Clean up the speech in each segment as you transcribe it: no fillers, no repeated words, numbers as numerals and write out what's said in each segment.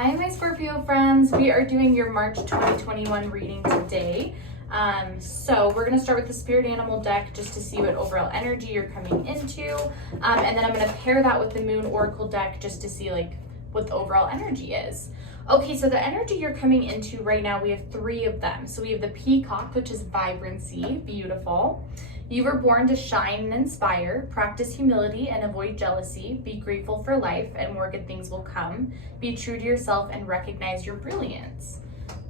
Hi, my Scorpio friends. We are doing your March 2021 reading today. So we're going to start with the spirit animal deck just to see what overall energy you're coming into. And then I'm going to pair that with the moon oracle deck just to see like what the overall energy is. Okay, so the energy you're coming into right now, we have three of them. So we have the peacock, which is vibrancy, beautiful. You were born to shine and inspire, practice humility and avoid jealousy, be grateful for life and more good things will come, be true to yourself and recognize your brilliance.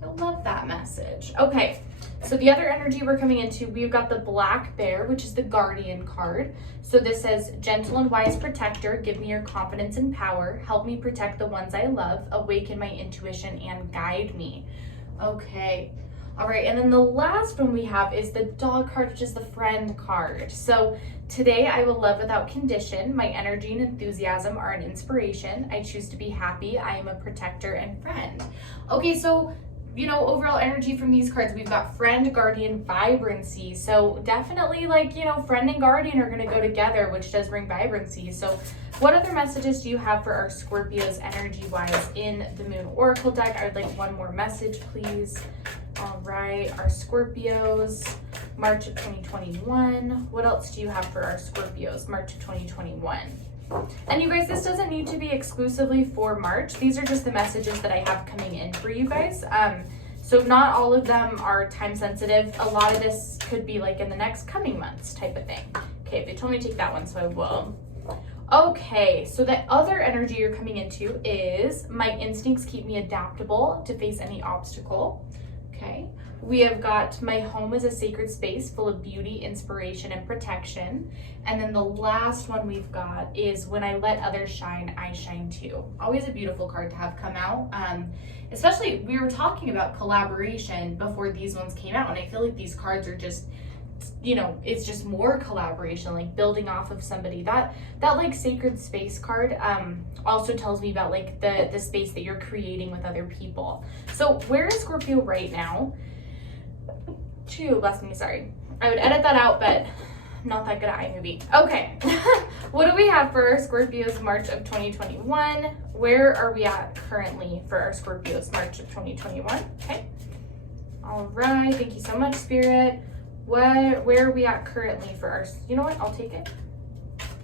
I love that message. Okay, so the other energy we're coming into, we've got the black bear, which is the guardian card. So this says, gentle and wise protector, give me your confidence and power, help me protect the ones I love, awaken my intuition and guide me. Okay. All right, and then the last one we have is the dog card, which is the friend card. So today I will love without condition. My energy and enthusiasm are an inspiration. I choose to be happy. I am a protector and friend. Okay, so overall energy from these cards, we've got friend, guardian, vibrancy. So definitely friend and guardian are going to go together, which does bring vibrancy. So what other messages do you have for our Scorpios energy-wise in the moon oracle deck? I would like one more message, please. All right, our Scorpios, March of 2021. What else do you have for our Scorpios, March of 2021? And you guys, this doesn't need to be exclusively for March. These are just the messages that I have coming in for you guys. So not all of them are time sensitive. A lot of this could be like in the next coming months type of thing. Okay, they told me to take that one, so I will. Okay, so the other energy you're coming into is my instincts keep me adaptable to face any obstacle. Okay, we have got my home is a sacred space full of beauty, inspiration, and protection. And then the last one we've got is when I let others shine, I shine too. Always a beautiful card to have come out. Especially we were talking about collaboration before these ones came out, and I feel like these cards are just, it's just more collaboration, like building off of somebody. That like sacred space card also tells me about like the space that you're creating with other people. So where is Scorpio right now? Bless me, sorry. I would edit that out, but I'm not that good at iMovie. Okay, what do we have for our Scorpios March of 2021? Where are we at currently for our Scorpios March of 2021? Okay, all right, thank you so much, Spirit. Where are we at currently for our, I'll take it.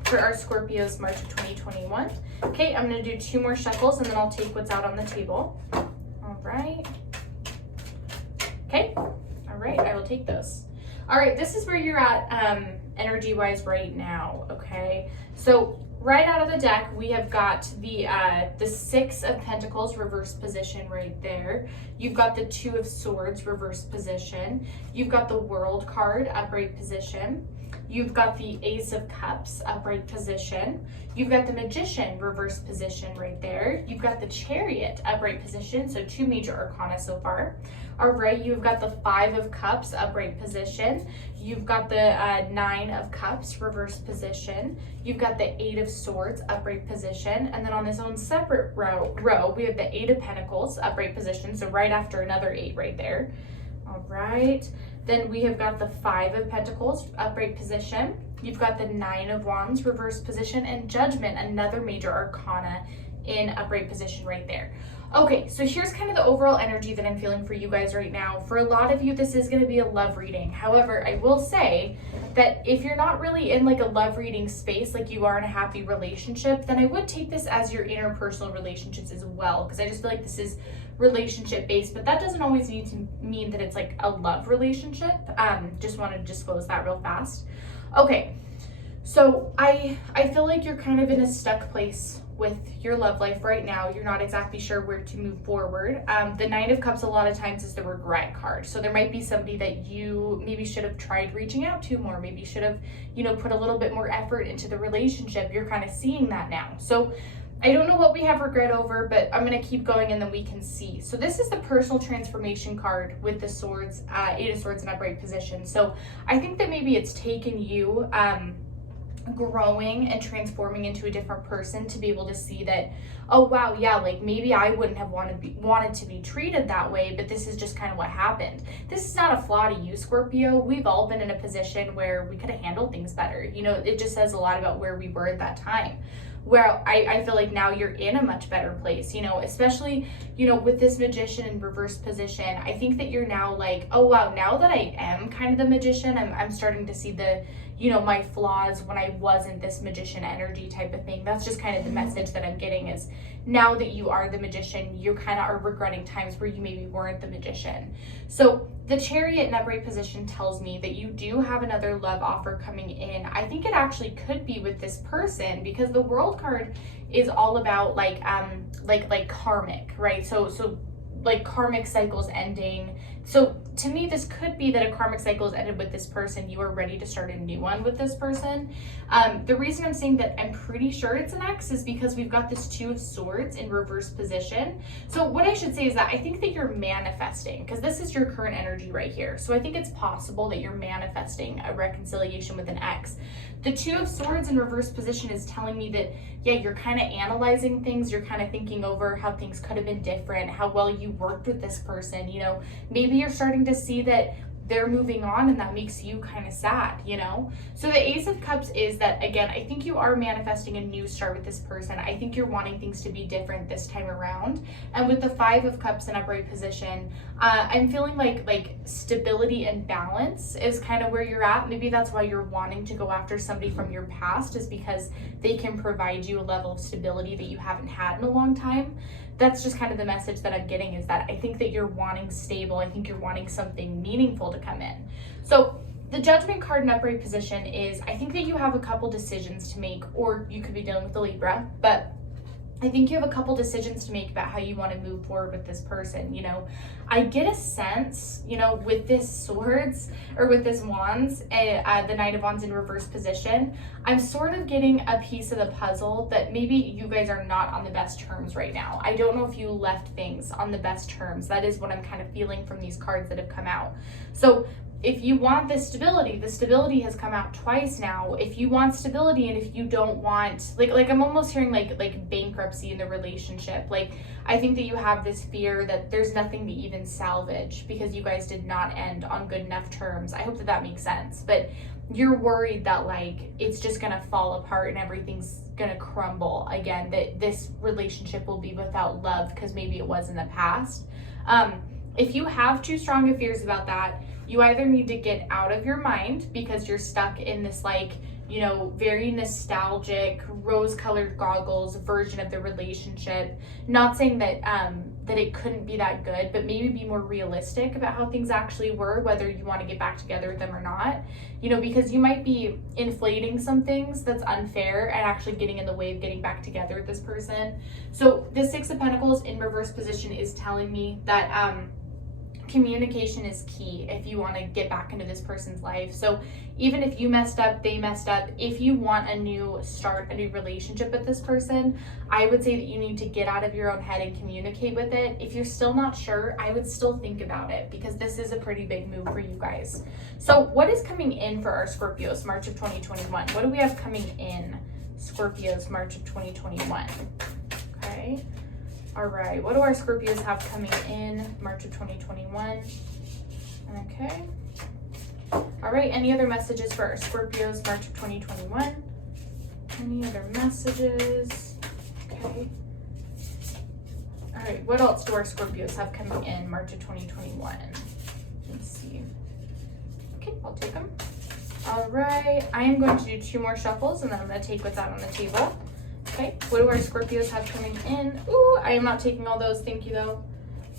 For our Scorpios March of 2021. Okay, I'm gonna do two more shuffles and then I'll take what's out on the table. All right. Okay, all right, I will take those. All right, this is where you're at energy-wise right now, okay? So right out of the deck, we have got the Six of Pentacles reverse position right there. You've got the Two of Swords reverse position. You've got the World card upright position. You've got the Ace of Cups upright position. You've got the Magician reverse position right there. You've got the Chariot upright position, so two major arcana so far. All right, you've got the Five of Cups upright position. You've got the Nine of Cups reverse position. You've got the Eight of Swords upright position. And then on this own separate row, we have the Eight of Pentacles upright position, so right after another eight right there. All right. Then we have got the Five of Pentacles upright position. You've got the Nine of Wands reverse position and Judgment, another major arcana in upright position right there. Okay, so here's kind of the overall energy that I'm feeling for you guys right now. For a lot of you, this is going to be a love reading. However, I will say that if you're not really in like a love reading space, like you are in a happy relationship, then I would take this as your interpersonal relationships as well, because I just feel like this is relationship based, but that doesn't always need to mean that it's like a love relationship. Just want to disclose that real fast. Okay, so I feel like you're kind of in a stuck place with your love life right now. You're not exactly sure where to move forward. The Nine of Cups a lot of times is the regret card. So there might be somebody that you maybe should have tried reaching out to more, maybe should have, put a little bit more effort into the relationship. You're kind of seeing that now. So I don't know what we have regret over, but I'm going to keep going and then we can see. So this is the personal transformation card with the swords, Eight of Swords in upright position. So I think that maybe it's taken you growing and transforming into a different person to be able to see that, oh wow, yeah, like maybe I wouldn't have wanted to be treated that way, but this is just kind of what happened. This is not a flaw to you, Scorpio. We've all been in a position where we could have handled things better. It just says a lot about where we were at that time. where I feel like now you're in a much better place, you know, especially, you know, with this Magician in reverse position. I think that you're now like, oh wow, now that I am kind of the Magician, I'm starting to see the, you know, my flaws when I wasn't this Magician energy type of thing. That's just kind of the message that I'm getting, is now that you are the Magician, you kind of are regretting times where you maybe weren't the Magician. So the Chariot in upright position tells me that you do have another love offer coming in. I think it actually could be with this person, because the World card is all about like karmic, right? So like karmic cycles ending. So to me, this could be that a karmic cycle has ended with this person. You are ready to start a new one with this person. The reason I'm saying that I'm pretty sure it's an ex is because we've got this Two of Swords in reverse position. So what I should say is that I think that you're manifesting, because this is your current energy right here. So I think it's possible that you're manifesting a reconciliation with an ex. The Two of Swords in reverse position is telling me that, yeah, you're kind of analyzing things. You're kind of thinking over how things could have been different, how well you worked with this person. You know, maybe you're starting to see that they're moving on and that makes you kind of sad, you know? So the Ace of Cups is that, again, I think you are manifesting a new start with this person. I think you're wanting things to be different this time around. And with the Five of Cups in upright position, I'm feeling like stability and balance is kind of where you're at. Maybe that's why you're wanting to go after somebody from your past, is because they can provide you a level of stability that you haven't had in a long time. That's just kind of the message that I'm getting, is that I think that you're wanting stable. I think you're wanting something meaningful to come in. So the Judgment card in upright position is, I think that you have a couple decisions to make, or you could be dealing with a Libra, but I think you have a couple decisions to make about how you want to move forward with this person. You know, I get a sense, you know, with this Swords, or with this Wands, the Knight of Wands in reverse position, I'm sort of getting a piece of the puzzle that maybe you guys are not on the best terms right now. I don't know if you left things on the best terms. That is what I'm kind of feeling from these cards that have come out. So if you want this stability, the stability has come out twice now. If you want stability, and if you don't want, like I'm almost hearing like bankruptcy in the relationship. Like, I think that you have this fear that there's nothing to even salvage because you guys did not end on good enough terms. I hope that that makes sense. But you're worried that like it's just gonna fall apart and everything's gonna crumble again, that this relationship will be without love because maybe it was in the past. If you have too strong of fears about that, you either need to get out of your mind because you're stuck in this like, you know, very nostalgic, rose-colored goggles version of the relationship. Not saying that that it couldn't be that good, but maybe be more realistic about how things actually were, whether you want to get back together with them or not. You know, because you might be inflating some things that's unfair and actually getting in the way of getting back together with this person. So the Six of Pentacles in reverse position is telling me that communication is key if you want to get back into this person's life. So even if you messed up, they messed up, if you want a new start, a new relationship with this person, I would say that you need to get out of your own head and communicate with it. If you're still not sure, I would still think about it, because this is a pretty big move for you guys. So what is coming in for our Scorpios March of 2021? What do we have coming in Scorpios March of 2021? Okay. All right, what do our Scorpios have coming in March of 2021? Okay. All right, any other messages for our Scorpios March of 2021? Any other messages? Okay. All right, what else do our Scorpios have coming in March of 2021? Let's see. Okay, I'll take them. All right, I am going to do 2 more shuffles, and then I'm going to take what's out on the table. Okay, what do our Scorpios have coming in? Ooh, I am not taking all those, thank you though.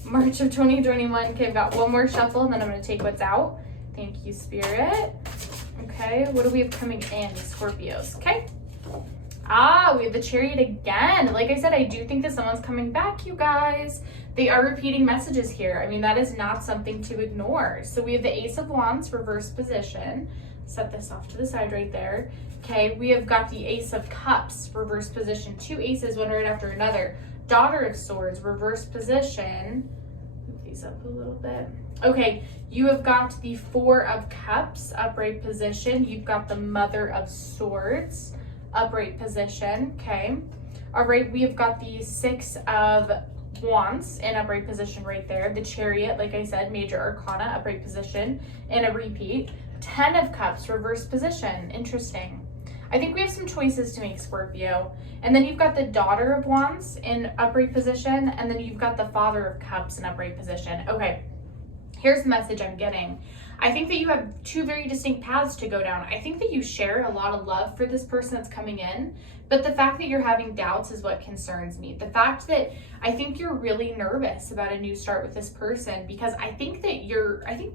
March of 2021, okay, I've got 1 more shuffle, and then I'm gonna take what's out. Thank you, Spirit. Okay, what do we have coming in, Scorpios? Okay. We have the Chariot again. Like I said, I do think that someone's coming back, you guys. They are repeating messages here. I mean, that is not something to ignore. So we have the Ace of Wands, reverse position. Set this off to the side right there. Okay, we have got the Ace of Cups, reverse position. 2 aces, one right after another. Daughter of Swords, reverse position. Move these up a little bit. Okay, you have got the 4 of Cups, upright position. You've got the Mother of Swords, upright position. Okay, all right, we have got the 6 of Wands in upright position right there. The Chariot, like I said, major arcana, upright position, and a repeat. 10 of Cups, reverse position. Interesting. I think we have some choices to make, Scorpio. And then you've got the Daughter of Wands in upright position, and then you've got the Father of Cups in upright position. Okay, here's the message I'm getting. I think that you have two very distinct paths to go down. I think that you share a lot of love for this person that's coming in, but the fact that you're having doubts is what concerns me. The fact that I think you're really nervous about a new start with this person, because I think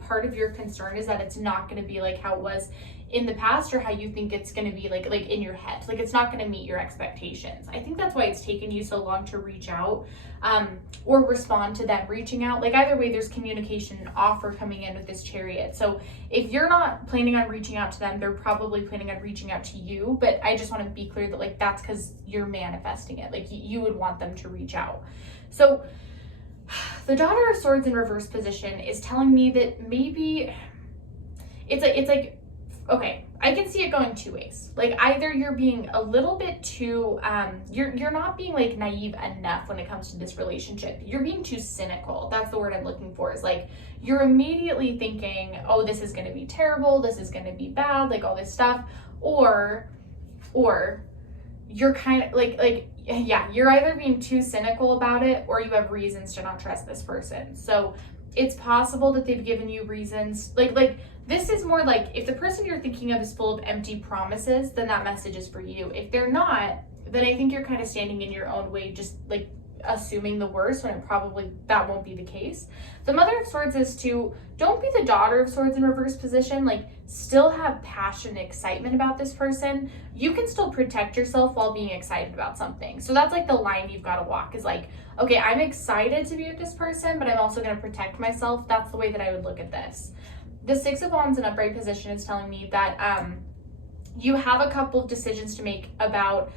part of your concern is that it's not going to be like how it was in the past, or how you think it's going to be like in your head. Like, it's not going to meet your expectations. I think that's why it's taken you so long to reach out, or respond to them reaching out. Like, either way, there's communication and offer coming in with this Chariot. So if you're not planning on reaching out to them, they're probably planning on reaching out to you. But I just want to be clear that, like, that's because you're manifesting it. Like, you would want them to reach out. So the Daughter of Swords in reverse position is telling me that maybe it's like, okay, I can see it going two ways. Like, either you're being a little bit too, you're not being like naive enough when it comes to this relationship. You're being too cynical. That's the word I'm looking for, is like, you're immediately thinking, oh, this is going to be terrible. This is going to be bad, like all this stuff. Or you're kind of yeah, you're either being too cynical about it, or you have reasons to not trust this person. So it's possible that they've given you reasons. Like this is more like, if the person you're thinking of is full of empty promises, then that message is for you. If they're not, then I think you're kind of standing in your own way, just like assuming the worst when that won't be the case. The Mother of Swords is to, don't be the Daughter of Swords in reverse position. Like, still have passion and excitement about this person. You can still protect yourself while being excited about something. So that's like the line you've got to walk, is like, okay, I'm excited to be with this person, but I'm also going to protect myself. That's the way that I would look at this. The Six of Wands in upright position is telling me that you have a couple of decisions to make about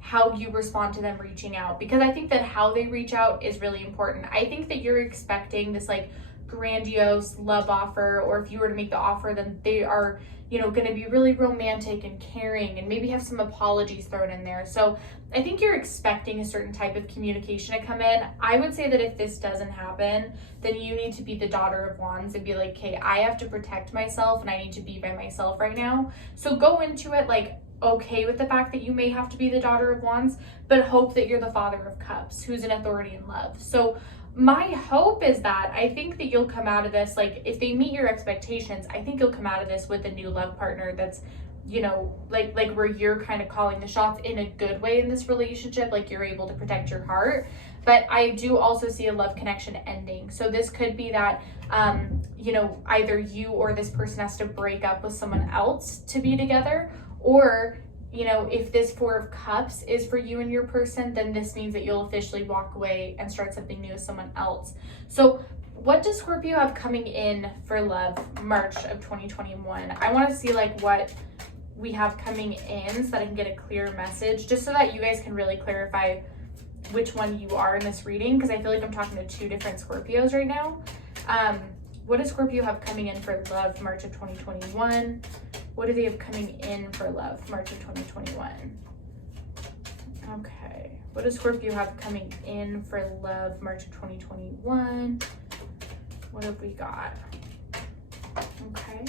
how you respond to them reaching out, because I think that how they reach out is really important. I think that you're expecting this like grandiose love offer, or if you were to make the offer, then they are, going to be really romantic and caring, and maybe have some apologies thrown in there. So I think you're expecting a certain type of communication to come in. I would say that if this doesn't happen, then you need to be the Daughter of Wands and be like, okay, I have to protect myself and I need to be by myself right now. So go into it like okay with the fact that you may have to be the Daughter of Wands, but hope that you're the Father of Cups, who's an authority in love. So my hope is that I think that you'll come out of this, like, if they meet your expectations, I think you'll come out of this with a new love partner that's, like where you're kind of calling the shots in a good way in this relationship, like you're able to protect your heart. But I do also see a love connection ending. So this could be that, either you or this person has to break up with someone else to be together, or if this Four of Cups is for you and your person, then this means that you'll officially walk away and start something new with someone else. So what does Scorpio have coming in for love March of 2021? I want to see like what we have coming in so that I can get a clear message, just so that you guys can really clarify which one you are in this reading, because I feel like I'm talking to two different Scorpios right now. What does Scorpio have coming in for love March of 2021? What do they have coming in for love March of 2021? Okay. What does Scorpio have coming in for love March of 2021? What have we got? Okay.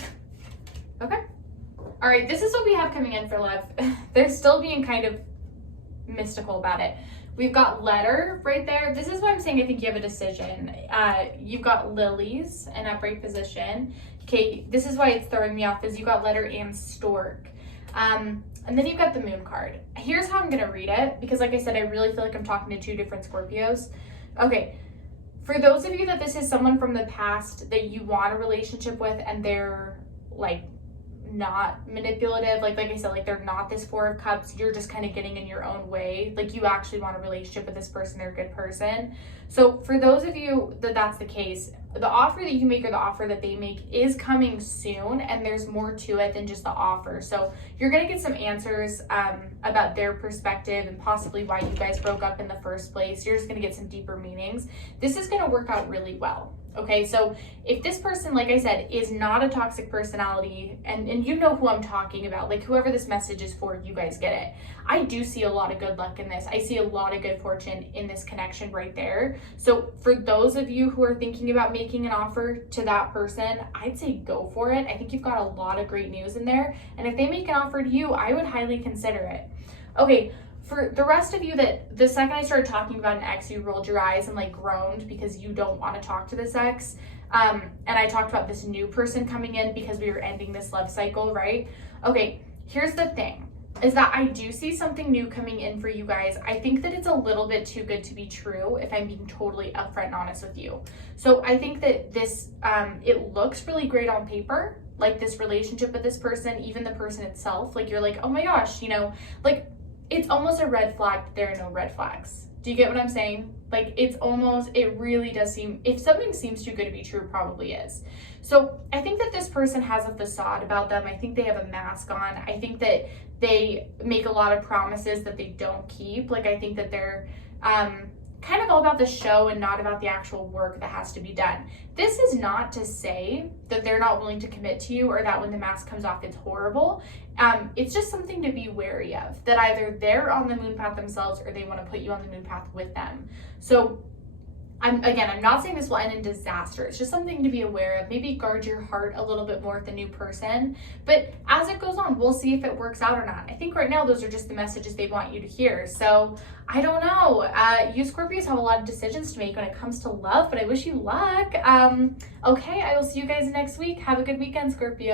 Okay. All right. This is what we have coming in for love. They're still being kind of mystical about it. We've got letter right there. This is why I'm saying I think you have a decision. You've got lilies in upright position. Okay, this is why it's throwing me off, is you got letter and stork. And then you've got the moon card. Here's how I'm gonna read it, because like I said, I really feel like I'm talking to two different Scorpios. Okay, for those of you that this is someone from the past that you want a relationship with, and they're like not manipulative, like I said, like they're not this Four of Cups, you're just kind of getting in your own way, like you actually want a relationship with this person, they're a good person. So for those of you that's the case, the offer that you make or the offer that they make is coming soon, and there's more to it than just the offer. So you're gonna get some answers about their perspective and possibly why you guys broke up in the first place. You're just gonna get some deeper meanings. This is gonna work out really well. Okay, so if this person, like I said, is not a toxic personality, and you know who I'm talking about, like whoever this message is for, you guys get it. I do see a lot of good luck in this. I see a lot of good fortune in this connection right there. So for those of you who are thinking about making an offer to that person, I'd say go for it. I think you've got a lot of great news in there. And if they make an offer to you, I would highly consider it. Okay, for the rest of you that the second I started talking about an ex, you rolled your eyes and like groaned because you don't want to talk to this ex. And I talked about this new person coming in because we were ending this love cycle, right? Okay, here's the thing, is that I do see something new coming in for you guys. I think that it's a little bit too good to be true, if I'm being totally upfront and honest with you. So I think that this, it looks really great on paper, like this relationship with this person, even the person itself, like you're like, oh my gosh, you know, like it's almost a red flag that there are no red flags. Do you get what I'm saying? Like it's almost, it really does seem, if something seems too good to be true, it probably is. So I think that this person has a facade about them. I think they have a mask on. I think that they make a lot of promises that they don't keep. Like I think that they're kind of all about the show and not about the actual work that has to be done. This is not to say that they're not willing to commit to you or that when the mask comes off it's horrible. It's just something to be wary of, that either they're on the moon path themselves or they want to put you on the moon path with them. So I'm not saying this will end in disaster. It's just something to be aware of. Maybe guard your heart a little bit more with the new person. But as it goes on, we'll see if it works out or not. I think right now those are just the messages they want you to hear. So I don't know. You Scorpios have a lot of decisions to make when it comes to love, but I wish you luck. Okay, I will see you guys next week. Have a good weekend, Scorpio.